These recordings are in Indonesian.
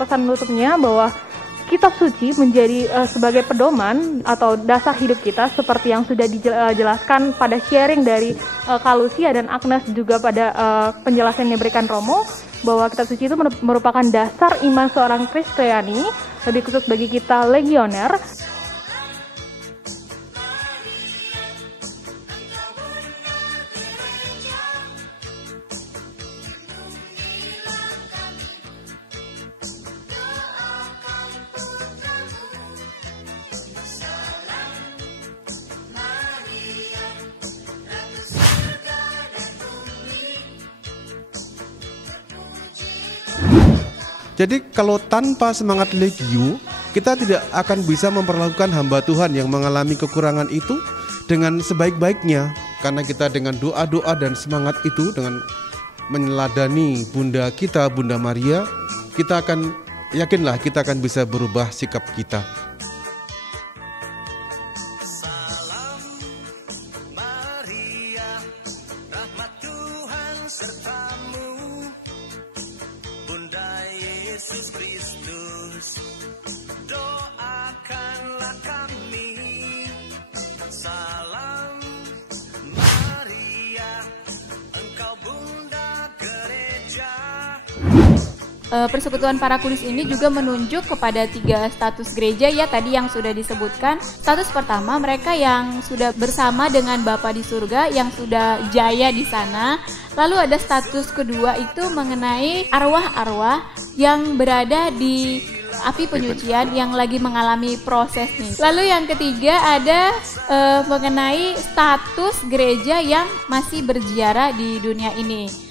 pesan penutupnya bahwa kitab suci menjadi sebagai pedoman atau dasar hidup kita seperti yang sudah dijelaskan pada sharing dari Kak Lucia dan Agnes, juga pada penjelasan yang diberikan Romo, bahwa kitab suci itu merupakan dasar iman seorang Kristiani, lebih khusus bagi kita legioner. Jadi kalau tanpa semangat legio, kita tidak akan bisa memperlakukan hamba Tuhan yang mengalami kekurangan itu dengan sebaik-baiknya. Karena kita dengan doa-doa dan semangat itu, dengan meneladani Bunda kita, Bunda Maria, kita akan, yakinlah kita akan bisa berubah sikap kita. Yesus Kristus, doakanlah kami. Salam Maria, engkau Bunda Gereja. Persekutuan Para Kudus ini juga menunjuk kepada 3 status gereja ya, tadi yang sudah disebutkan. Status pertama, mereka yang sudah bersama dengan Bapa di surga, yang sudah jaya di sana. Lalu ada status kedua itu mengenai arwah-arwah yang berada di api penyucian yang lagi mengalami proses nih. Lalu yang ketiga ada mengenai status gereja yang masih berziarah di dunia ini.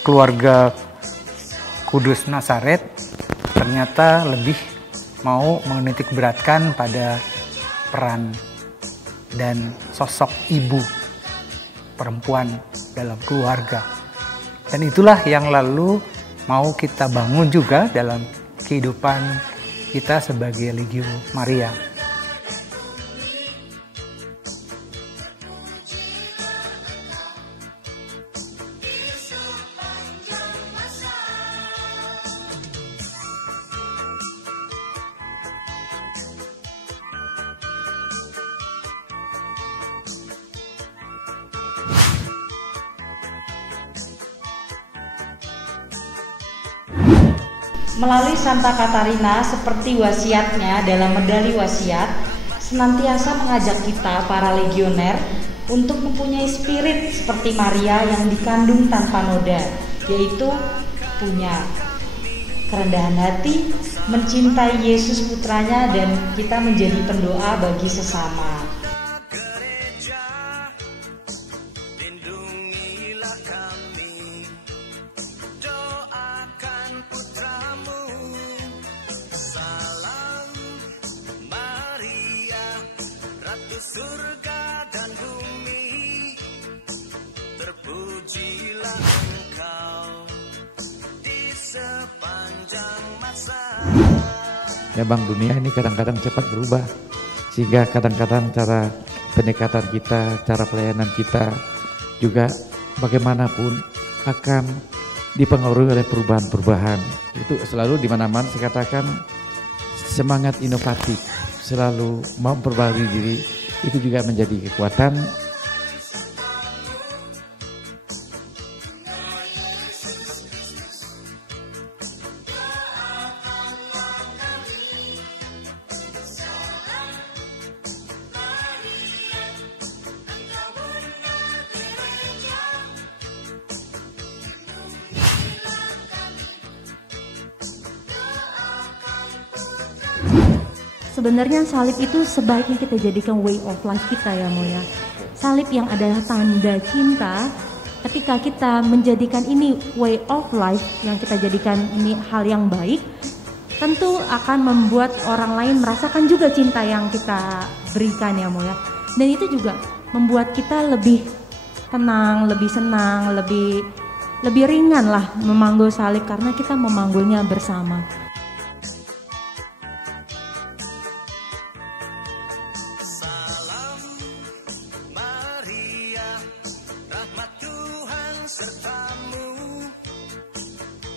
Keluarga Kudus Nazaret ternyata lebih mau menitik beratkan pada peran dan sosok ibu perempuan dalam keluarga. Dan itulah yang lalu mau kita bangun juga dalam kehidupan kita sebagai Legio Maria. Melalui Santa Katarina, seperti wasiatnya dalam medali wasiat, senantiasa mengajak kita para legioner untuk mempunyai spirit seperti Maria yang dikandung tanpa noda, yaitu punya kerendahan hati, mencintai Yesus putranya, dan kita menjadi pendoa bagi sesama. Surga dan bumi, terpujilah Engkau di sepanjang masa. Ya Bang, dunia ini kadang-kadang cepat berubah, sehingga kadang-kadang cara pendekatan kita, cara pelayanan kita juga bagaimanapun akan dipengaruhi oleh perubahan-perubahan. Itu selalu di mana-mana saya katakan semangat inovatif, selalu memperbarui diri. Itu juga menjadi kekuatan. Sebenarnya salib itu sebaiknya kita jadikan way of life kita ya Mo ya. Salib yang adalah tanda cinta, ketika kita menjadikan ini way of life, yang kita jadikan ini hal yang baik, tentu akan membuat orang lain merasakan juga cinta yang kita berikan ya Mo ya. Dan itu juga membuat kita lebih tenang, lebih senang, lebih ringan lah memanggul salib karena kita memanggulnya bersama. Salam Maria, rahmat Tuhan sertamu,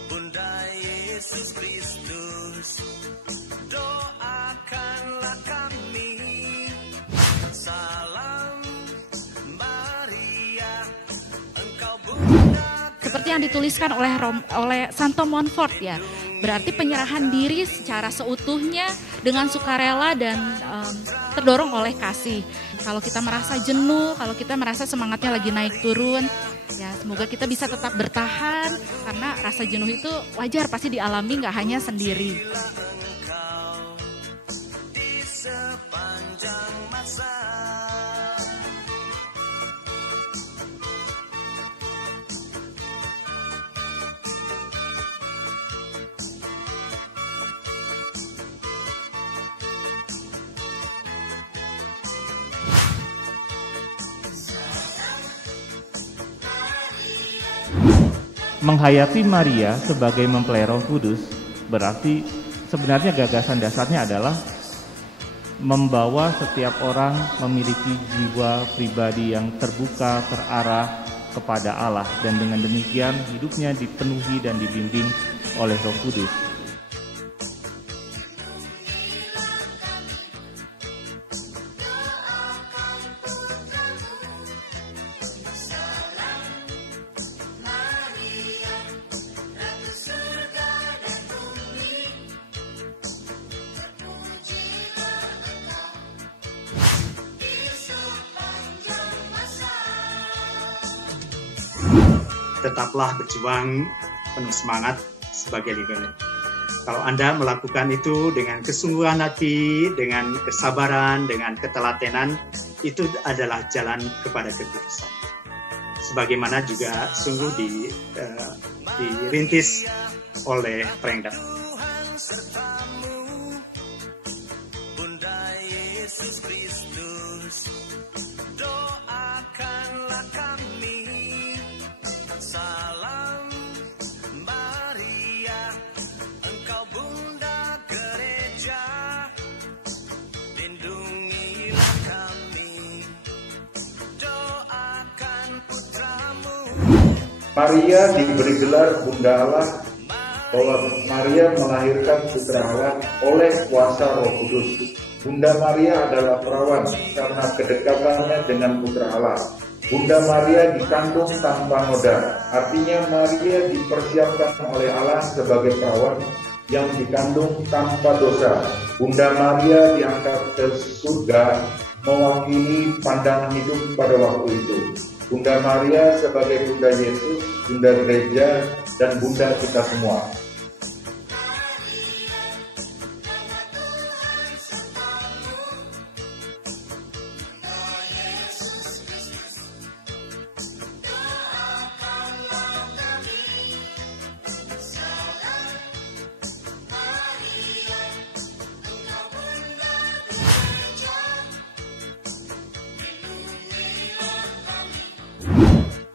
Bunda Yesus Kristus, doakanlah kami. Salam Maria, engkau Bunda. Seperti yang dituliskan oleh Santo Montfort ya, berarti penyerahan diri secara seutuhnya dengan sukarela dan terdorong oleh kasih. Kalau kita merasa jenuh, kalau kita merasa semangatnya lagi naik turun, ya semoga kita bisa tetap bertahan karena rasa jenuh itu wajar, pasti dialami nggak hanya sendiri. Engkau di sepanjang masa. Menghayati Maria sebagai mempelai Roh Kudus berarti sebenarnya gagasan dasarnya adalah membawa setiap orang memiliki jiwa pribadi yang terbuka, terarah kepada Allah, dan dengan demikian hidupnya dipenuhi dan dibimbing oleh Roh Kudus. Tetaplah berjuang penuh semangat sebagai legioner. Kalau Anda melakukan itu dengan kesungguhan hati, dengan kesabaran, dengan ketelatenan, itu adalah jalan kepada kekudusan. Sebagaimana juga sungguh dirintis oleh Prendak. Bunda Yesus Kristus, doakanlah kami. Salam Maria, engkau Bunda Gereja, lindungilah kami, doakan putramu. Maria diberi gelar Bunda Allah bahwa Maria melahirkan putra Allah oleh kuasa Roh Kudus. Bunda Maria adalah perawan karena kedekatannya dengan putra Allah. Bunda Maria dikandung tanpa noda, artinya Maria dipersiapkan oleh Allah sebagai perawan yang dikandung tanpa dosa. Bunda Maria diangkat ke surga mewakili pandangan hidup pada waktu itu. Bunda Maria sebagai Bunda Yesus, Bunda Gereja, dan Bunda kita semua.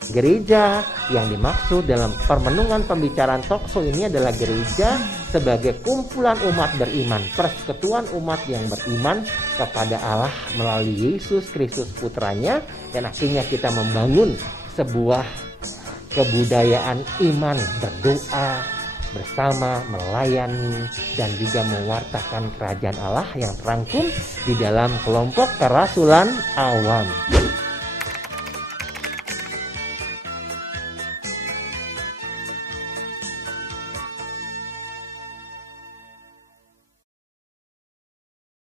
Gereja yang dimaksud dalam permenungan pembicaraan talkshow ini adalah gereja sebagai kumpulan umat beriman, persekutuan umat yang beriman kepada Allah melalui Yesus Kristus putranya, dan akhirnya kita membangun sebuah kebudayaan iman, berdoa bersama, melayani, dan juga mewartakan kerajaan Allah yang terangkum di dalam kelompok kerasulan awam.